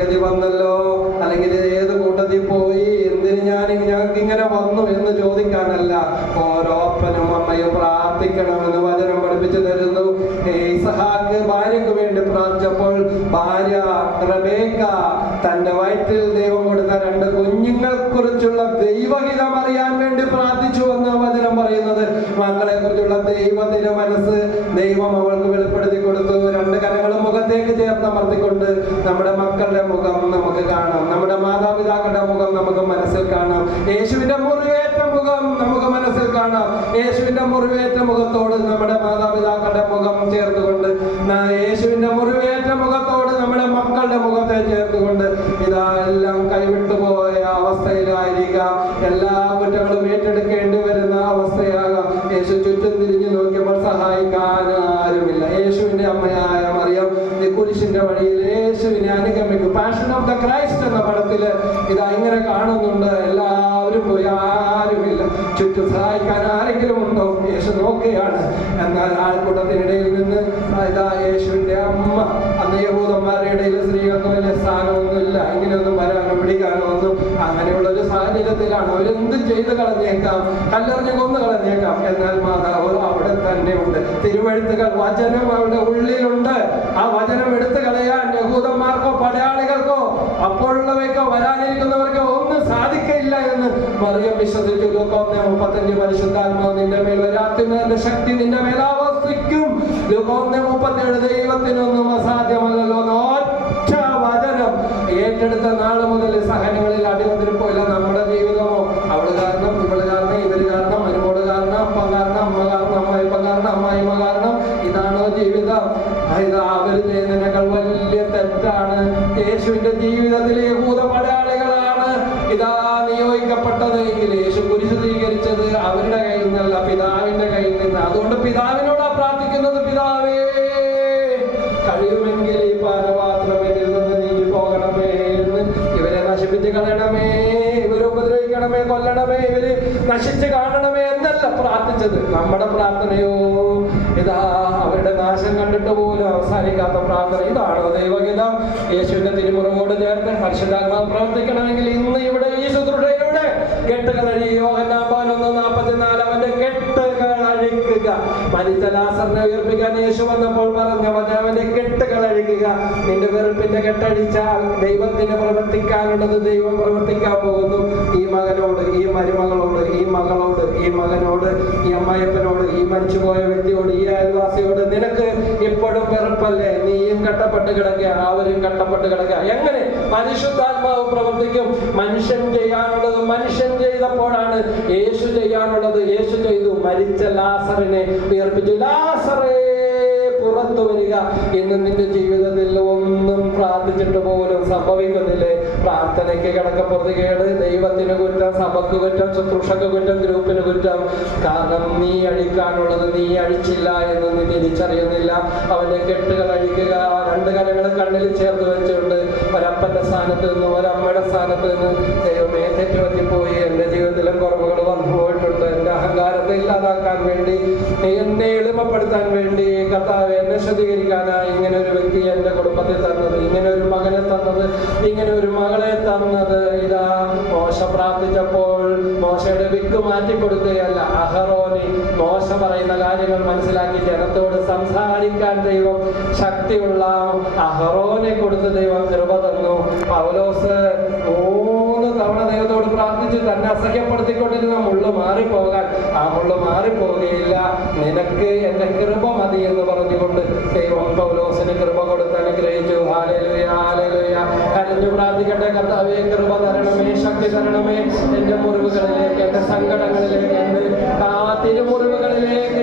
ഗതി വന്നല്ലോ, അല്ലെങ്കിൽ ഏത് കൂട്ടത്തിൽ പോയി, എന്തിന് ഞങ്ങൾക്ക് ഇങ്ങനെ വന്നു എന്ന് ചോദിക്കാനല്ല. ഓരോ അപ്പനും അമ്മയും പ്രാർത്ഥിക്കണമെന്ന് വചനം പഠിപ്പിച്ചു തരുന്നു. ഇസഹാക്ക് ഭാര്യയ്ക്ക് വേണ്ടി പ്രാർത്ഥിച്ചപ്പോൾ ഭാര്യ റബേക്ക തന്റെ വയറ്റിൽ ദൈവം കൊടുത്ത 2 കുഞ്ഞുങ്ങളെക്കുറിച്ചുള്ള ദൈവഹിതം അറിയാൻ വേണ്ടി പ്രാർത്ഥിച്ചു എന്ന് വചനം പറയുന്നത്. മക്കളെ കുറിച്ചുള്ള ദൈവത്തിന്റെ മനസ്സ് ദൈവം അവൾക്ക് വെളിപ്പെടുത്തി കൊടുത്തു. 2 കരങ്ങളും മുഖത്തേക്ക് ചേർത്തമർത്തിക്കൊണ്ട് നമ്മുടെ മക്കളുടെ മുഖം നമുക്ക് കാണാം, നമ്മുടെ മാതാപിതാക്കളുടെ മുഖം നമുക്ക് മനസ്സിൽ കാണാം, യേശുവിന്റെ മുറിവേറ്റ മുഖം നമുക്ക് മനസ്സിൽ കാണാം. യേശുവിന്റെ മുറിവേറ്റ മുഖത്തോട് നമ്മുടെ മാതാപിതാക്കളുടെ മുഖം ചേർത്തുകൊണ്ട്, യേശുവിന്റെ മുറിവേറ്റ മുഖത്തോട് നമ്മുടെ മക്കളുടെ മുഖത്തെ ചേർത്തുകൊണ്ട്, ഇതാ എല്ലാം കൈവിട്ടുപോയ അവസ്ഥയിലായിരിക്കാം, എല്ലാ കുറ്റങ്ങളും ഏറ്റെടുക്കേണ്ടി വരുന്ന അവസ്ഥയാകാം. യേശു ചുറ്റും തിരിഞ്ഞു നോക്കിയപ്പോൾ സഹായിക്കാൻ ആരുമില്ല. യേശുവിന്റെ അമ്മയായ മറിയം കുരിശിന്റെ വഴിയിൽ യേശുവിനെ അനുഗമിക്കും. പാഷൻ ഓഫ് ദ ക്രൈസ്റ്റ് എന്ന പടത്തില് ഇതാ ഇങ്ങനെ കാണുന്നുണ്ട്. എല്ലാവരും പോയി, ആരുമില്ല, ചുറ്റും സഹായിക്കാൻ ആരെങ്കിലും ഉണ്ടോ? യേശു നോക്കുകയാണ്. എന്നാൽ ആൾക്കൂട്ടത്തിനിടയിൽ നിന്ന് ഇതാ യേശുവിന്റെ അമ്മ, അന്ന് യഹൂദന്മാരുടെ ഇടയിൽ സ്ത്രീകൾക്ക് വലിയ സ്ഥാനമൊന്നുമില്ല, ഇങ്ങനെയൊന്നും വരാനോ പിടിക്കാനോ ഒന്നും. അങ്ങനെയുള്ള ഒരു സാഹചര്യത്തിലാണ്. അവരെന്ത് ചെയ്ത് കളഞ്ഞേക്കാം, കല്ലെറിഞ്ഞ് കൊന്നു കളഞ്ഞേക്കാം. എന്നാൽ മാതാവ് അവിടെ തന്നെ ഉണ്ട്. തിരുവഴുത്തുകൾ, വചനം അവരുടെ ഉള്ളിലുണ്ട്. ആ വചനം എടുത്തു കളയാൻ യഹൂദന്മാർക്കോ പടയാളികൾക്കോ അപ്പോഴുള്ളവയ്ക്കോ വരാനിരിക്കുന്നവർക്കോ ഒന്നും സാധിക്കില്ല എന്ന് മറിയം വിശ്വസിച്ചു. ലൂക്കാ 1:35 പരിശുദ്ധാത്മാവ് നിന്റെ മേൽ വരാത്തുന്നതിന്റെ ശക്തി നിന്റെ മേൽ ആവസിക്കും. ലൂക്കാ 1:37 ദൈവത്തിനൊന്നും അസാധ്യമല്ലല്ലോ. ഒറ്റ വചനം ഏറ്റെടുത്ത നാള് മുതൽ സഹനങ്ങളിൽ അടിവന്നിരിപ്പില്ല. നമ്മുടെ ജീവിതമോ അവള് കാരണം, ഇവള് കാരണം, ഇവര് കാരണം, മരുമോള് കാരണം, അപ്പം കാരണം, അമ്മ കാരണം, അമ്മായിപ്പം കാരണം, അമ്മായിമ്മ കാരണം, ഇതാണോ ജീവിതം? ഇതാ അവര് ചെയ്യുന്നതിനേക്കാൾ വലിയ തെറ്റാണ്. യേശുവിന്റെ ജീവിതത്തിലെ യഹൂദ പടയാളികളാണ് ഇതാ നിയോഗിക്കപ്പെട്ടത് എങ്കിൽ യേശു കുരിശ് സ്വീകരിച്ചത് അവരുടെ കയ്യിൽ നിന്നല്ല, പിതാവിന്റെ കയ്യിൽ നിന്ന്. അതുകൊണ്ട് പിതാവിനോടാ പ്രാർത്ഥിക്കുന്നത്, പിതാവേ കഴിയുമെങ്കിൽ ഈ പാനപാത്രം എന്നിൽ നിന്ന് നീങ്ങി പോകണമേ എന്ന്. ഇവരെ നശിപ്പിച്ച് കളയണമേ, ഇവരെ ഉപദ്രവിക്കണമേ, കൊല്ലണമേ, ഇവര് നശിച്ച് കാണണമേ എന്നല്ല പ്രാർത്ഥിച്ചത്. നമ്മുടെ പ്രാർത്ഥനയോ ഇതാ അവരുടെ നാശം കണ്ടിട്ട് പോലും അവസാനിക്കാത്ത പ്രാർത്ഥന. ഇതാണോ ദൈവഗീതം? യേശുവിന്റെ തിരുമുറവോട് ചേർത്ത് പരിശുദ്ധാത്മാവ് പ്രവർത്തിക്കണമെങ്കിൽ ഇന്ന് ഇവിടെ ഈ ശുശ്രൂഷയുടെ കെട്ടുകൾ അഴിയുക. യോഹന്നാൻ 11:44 അവന്റെ കെട്ടുകൾ അഴിക്കുക. മരിച്ച ലാസറിനെ ഉയർപ്പിക്കാൻ യേശു വന്നപ്പോൾ പറഞ്ഞ അവന്റെ കെട്ടുകൾ അഴിക്കുക. നിന്റെ വെറുപ്പിന്റെ കെട്ടഴിച്ചാൽ ദൈവത്തിന് പ്രവർത്തിക്കാനുള്ളത് ദൈവം പ്രവർത്തിക്കാൻ പോകുന്നു. ഈ മകനോട്, ഈ മരുമകളോട്, ഈ മകളോട്, ഈ മകനോട്, ഈ അമ്മായപ്പനോട്, ഈ മരിച്ചുപോയ വ്യക്തിയോട്, ഈ അയൽവാസിയോട് നിനക്ക് ഇപ്പോഴും വെറുപ്പല്ലേ? നീയും കട്ടപ്പെട്ട് കിടക്കുക, അവരും കട്ടപ്പെട്ട് കിടക്കുക. എങ്ങനെ പരിശുദ്ധാത്മാവ് പ്രവർത്തിക്കും? മനുഷ്യൻ ചെയ്യാനുള്ളത് മനുഷ്യൻ ചെയ്തപ്പോഴാണ് യേശു ചെയ്യാനുള്ളത് യേശു ചെയ്തു. മരിച്ച ലാസറിനെ ഉയർപ്പിച്ചു. ലാസറേ പുറത്തു വരിക. ഇന്ന് നിന്റെ ജീവിതത്തിൽ ഒന്നും പ്രാർത്ഥിച്ചിട്ട് പോലും സംഭവിക്കുന്നില്ലേ? പ്രാർത്ഥനയ്ക്ക് കിടക്കപ്പുറത്ത് കേട്, ദൈവത്തിന് കുറ്റം, സഭക്ക് കുറ്റം, ശുശ്രൂഷക്ക് കുറ്റം, ഗ്രൂപ്പിന് കുറ്റം. കാരണം നീ അഴിക്കാനുള്ളത് നീ അഴിച്ചില്ല എന്ന് നീ തിരിച്ചറിയുന്നില്ല. അവന്റെ കെട്ടുകൾ അഴിക്കുക. 2 കരങ്ങൾ കണ്ണിൽ ചേർത്ത് വെച്ചുകൊണ്ട് ഒരപ്പന്റെ സ്ഥാനത്ത് നിന്ന്, ഒരമ്മയുടെ സ്ഥാനത്ത് നിന്ന്, ദൈവമേ തെറ്റുപറ്റിപ്പോയി, എന്റെ ജീവിതത്തിലും കുറവുകൾ വന്നു പോയിട്ടുണ്ട്, എന്റെ അഹങ്കാരത്തെ ഇല്ലാതാക്കാൻ വേണ്ടി, എന്നെ എളിമപ്പെടുത്താൻ വേണ്ടി കർത്താവെ എന്നെ ശുദ്ധീകരിക്കാനായി ഇങ്ങനെ ഒരു വ്യക്തി എന്റെ കുടുംബത്തിൽ തന്നത്, ഇങ്ങനെ ഒരു മകനെ തന്നത്, ഇങ്ങനെ ഒരു മകളെ തന്നത്. ഇതാ മോശ പ്രാർത്ഥിച്ചപ്പോൾ മോശയുടെ വിക്ക് മാറ്റിക്കൊടുക്കുകയല്ല, അഹറോന് മോശ പറയുന്ന കാര്യങ്ങൾ മനസ്സിലാക്കി ജനത്തോട് സംസാരിക്കാൻ ദൈവം ശക്തിയുള്ള അഹറോനെ കൊടുത്ത് ദൈവം കൃപ തന്നു. പൗലോസ് 3 തവണ ദൈവത്തോട് പ്രാർത്ഥിച്ചു തന്നെ അസഹ്യപ്പെടുത്തിക്കൊണ്ടിരുന്ന മുള്ളു മാറിപ്പോകാൻ. ആ മുള്ളു മാറിപ്പോകുകയില്ല, നിനക്ക് എന്റെ കൃപ മതി എന്ന് പറഞ്ഞുകൊണ്ട് ദൈവം പൗലോസിന് കൃപ കൊടുത്ത് അനുഗ്രഹിച്ചു. Hallelujah, hallelujah. കരഞ്ഞു പ്രാർത്ഥിക്കട്ടെ, കർത്താവേ കൃപ തരണമേ, ശക്തി തരണമേ. എന്റെ മുറിവുകളിലേക്ക്, എന്റെ സങ്കടങ്ങളിലേക്ക്, എന്റെ തിരുമുറിവുകളിലേക്ക്